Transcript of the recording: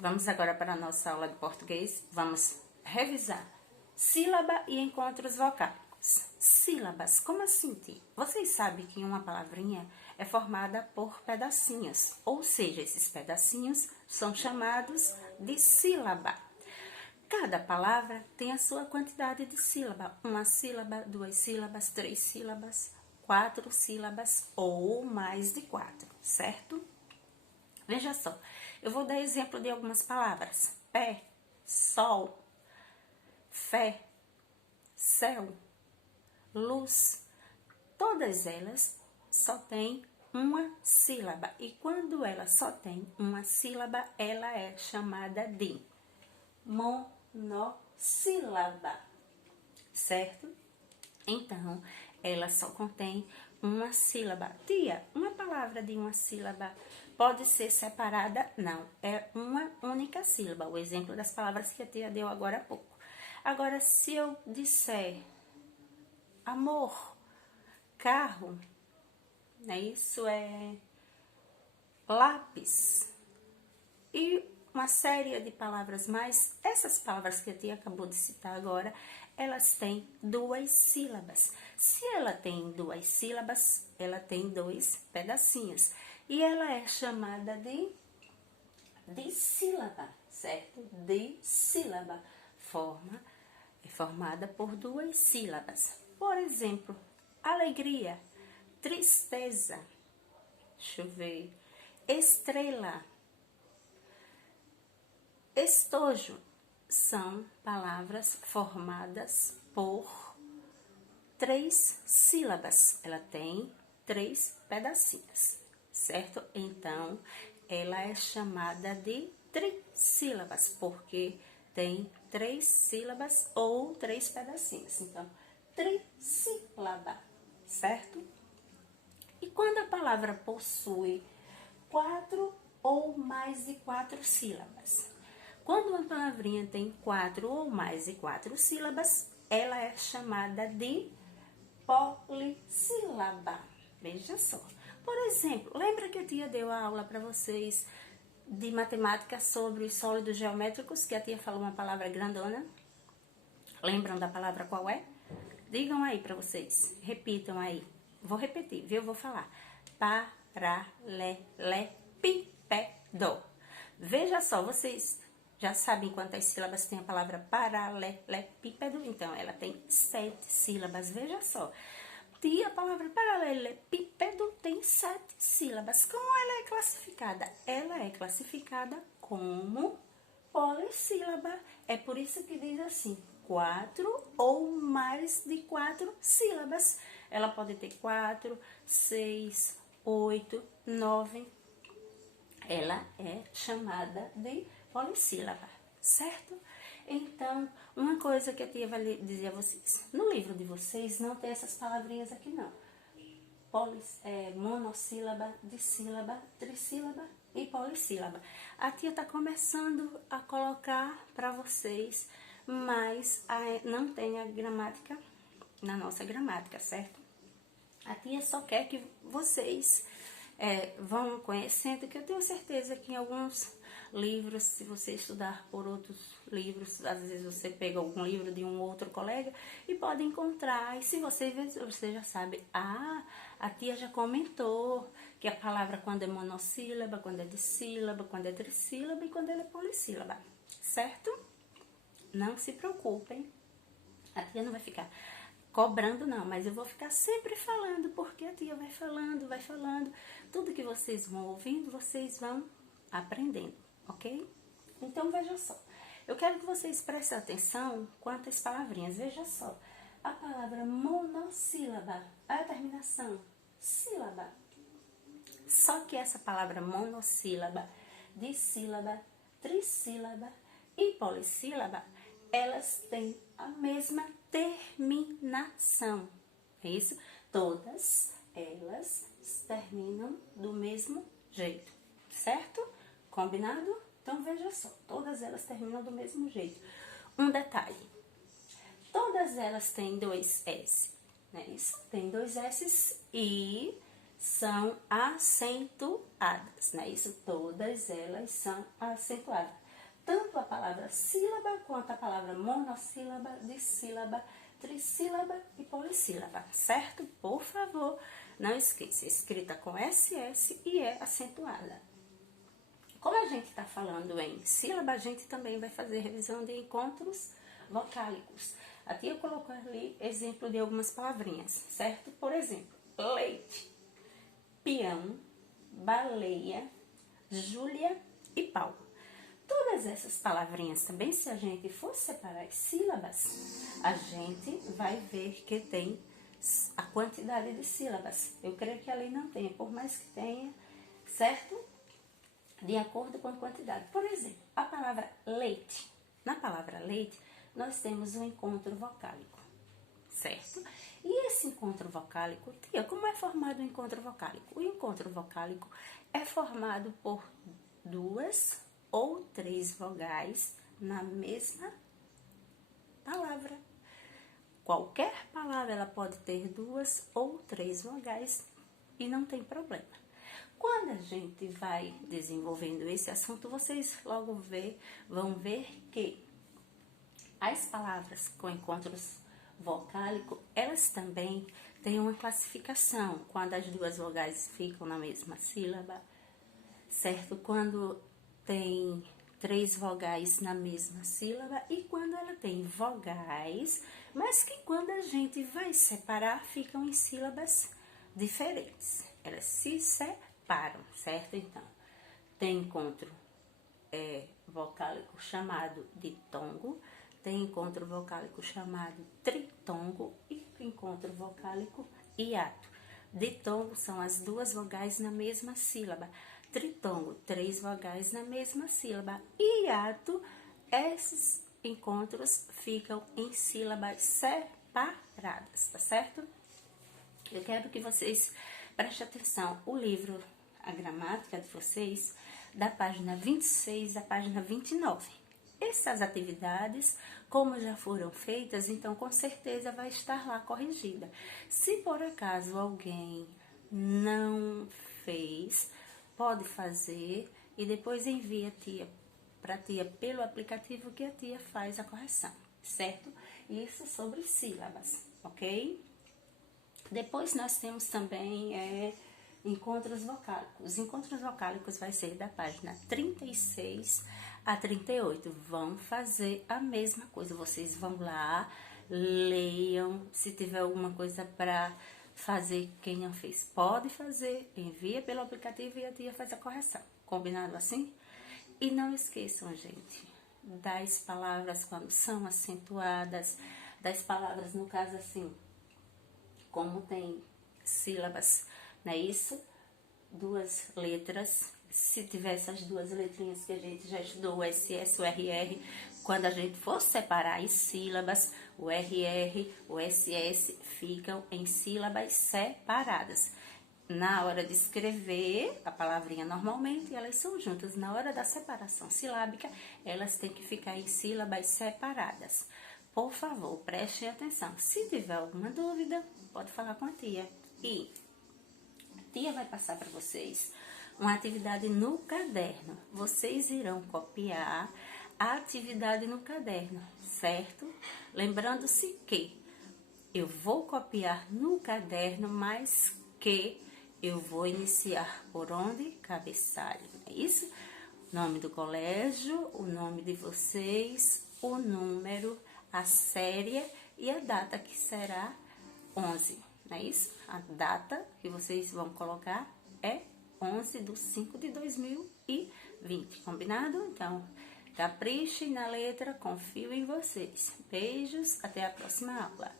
Vamos agora para a nossa aula de português. Vamos revisar sílaba e encontros vocálicos. Sílabas, como assim, tia? Vocês sabem que uma palavrinha é formada por pedacinhos, ou seja, esses pedacinhos são chamados de sílaba. Cada palavra tem a sua quantidade de sílaba. Uma sílaba, duas sílabas, três sílabas, quatro sílabas ou mais de quatro, certo? Veja só, eu vou dar exemplo de algumas palavras. Pé, sol, fé, céu, luz. Todas elas só têm uma sílaba. E quando ela só tem uma sílaba, ela é chamada de monossílaba, certo? Então, ela só contém uma sílaba. Tia, uma palavra de uma sílaba pode ser separada? Não, é uma única sílaba. O exemplo das palavras que a tia deu agora há pouco. Agora, se eu disser amor, carro, né? Isso é lápis e uma série de palavras mais. Essas palavras que a tia acabou de citar agora, elas têm duas sílabas. Se ela tem duas sílabas, ela tem dois pedacinhos. E ela é chamada de sílaba, certo? Dissílaba. É formada por duas sílabas. Por exemplo, alegria, tristeza, deixa eu ver, estrela, estojo, são palavras formadas por três sílabas. Ela tem três pedacinhos, certo? Então, ela é chamada de trissílabas, porque tem três sílabas ou três pedacinhos. Então, trissílaba, certo? E quando a palavra possui quatro ou mais de quatro sílabas? Quando uma palavrinha tem quatro ou mais de quatro sílabas, ela é chamada de polissílaba. Veja só. Por exemplo, lembra que a tia deu a aula para vocês de matemática sobre os sólidos geométricos, que a tia falou uma palavra grandona? Lembram da palavra qual é? Digam aí para vocês. Repitam aí. Vou repetir, viu? Vou falar. Paralelepípedo. Veja só, vocês já sabem quantas sílabas tem a palavra paralelepípedo? Então, ela tem 7 sílabas. Veja só. E a palavra paralelepípedo tem 7 sílabas. Como ela é classificada? Ela é classificada como polissílaba. É por isso que diz assim, 4 ou mais de 4 sílabas. Ela pode ter 4, 6, 8, 9. Ela é chamada de polissílaba, certo? Então, uma coisa que a tia vai dizer a vocês. No livro de vocês não tem essas palavrinhas aqui não. Monossílaba, dissílaba, trissílaba e polissílaba. A tia está começando a colocar para vocês, mas não tem a gramática na nossa gramática, certo? A tia só quer que vocês vão conhecendo, que eu tenho certeza que em alguns livros, se você estudar por outros livros, às vezes você pega algum livro de um outro colega e pode encontrar, e se você já sabe, a tia já comentou que a palavra quando é monossílaba, quando é dissílaba, quando é trissílaba e quando ela é polissílaba, certo? Não se preocupem, a tia não vai ficar cobrando não, mas eu vou ficar sempre falando, porque a tia vai falando, tudo que vocês vão ouvindo, vocês vão aprendendo, ok? Então, veja só, eu quero que vocês prestem atenção quantas palavrinhas, veja só, a palavra monossílaba, a terminação, sílaba, só que essa palavra monossílaba, dissílaba, trissílaba e polissílaba, elas têm a mesma terminação, é isso? Todas elas terminam do mesmo jeito, certo? Combinado? Então, veja só, todas elas terminam do mesmo jeito. Um detalhe, todas elas têm dois S, não é isso? Tem dois S e são acentuadas, não é isso? Todas elas são acentuadas. tanto a palavra sílaba quanto a palavra monossílaba, dissílaba, trissílaba e polissílaba, certo? Por favor, não esqueça, escrita com SS e é acentuada. Como a gente está falando em sílaba, a gente também vai fazer revisão de encontros vocálicos. A tia colocou ali exemplo de algumas palavrinhas, certo? Por exemplo, leite, peão, baleia, Júlia e Paulo. Todas essas palavrinhas também, se a gente for separar as sílabas, a gente vai ver que tem a quantidade de sílabas. Eu creio que ali não tenha, por mais que tenha, certo? De acordo com a quantidade. Por exemplo, a palavra leite. Na palavra leite, nós temos um encontro vocálico, certo? E esse encontro vocálico, tia, como é formado o encontro vocálico? O encontro vocálico é formado por 2 ou 3 vogais na mesma palavra. Qualquer palavra ela pode ter 2 ou 3 vogais e não tem problema. Quando a gente vai desenvolvendo esse assunto, vocês logo vão ver que as palavras com encontros vocálicos, elas também têm uma classificação. Quando as 2 vogais ficam na mesma sílaba, certo? Quando tem 3 vogais na mesma sílaba e quando ela tem vogais, mas que quando a gente vai separar, ficam em sílabas diferentes. Elas se separam, certo? Então, tem encontro vocálico chamado ditongo, tem encontro vocálico chamado tritongo e encontro vocálico hiato. Ditongo são as 2 vogais na mesma sílaba. Tritongo, 3 vogais na mesma sílaba. Hiato, esses encontros ficam em sílabas separadas, tá certo? Eu quero que vocês prestem atenção. O livro, a gramática de vocês, da página 26 à página 29. Essas atividades, como já foram feitas, então com certeza vai estar lá corrigida. Se por acaso alguém não fez, pode fazer e depois envia para a tia pelo aplicativo que a tia faz a correção, certo? Isso sobre sílabas, ok? Depois nós temos também encontros vocálicos. Os encontros vocálicos vai ser da página 36 a 38. Vão fazer a mesma coisa. Vocês vão lá, leiam. Se tiver alguma coisa para fazer, quem não fez, pode fazer. Envia pelo aplicativo e a tia faz a correção. Combinado assim? E não esqueçam, gente, das palavras quando são acentuadas, das palavras, no caso assim, como tem sílabas, não é isso? 2 letras. Se tiver essas 2 letrinhas que a gente já estudou, o SS, o RR, quando a gente for separar as sílabas, o RR, o SS ficam em sílabas separadas. Na hora de escrever a palavrinha normalmente, elas são juntas. Na hora da separação silábica, elas têm que ficar em sílabas separadas. Por favor, prestem atenção. Se tiver alguma dúvida, pode falar com a tia. E a tia vai passar para vocês uma atividade no caderno. Vocês irão copiar a atividade no caderno, certo? Lembrando-se que eu vou copiar no caderno, mas que eu vou iniciar por onde? Cabeçalho, não é isso? Nome do colégio, o nome de vocês, o número, a série e a data, que será 11, não é isso? A data que vocês vão colocar é 11/5/2020, combinado? Então, caprichem na letra, confio em vocês. Beijos, até a próxima aula.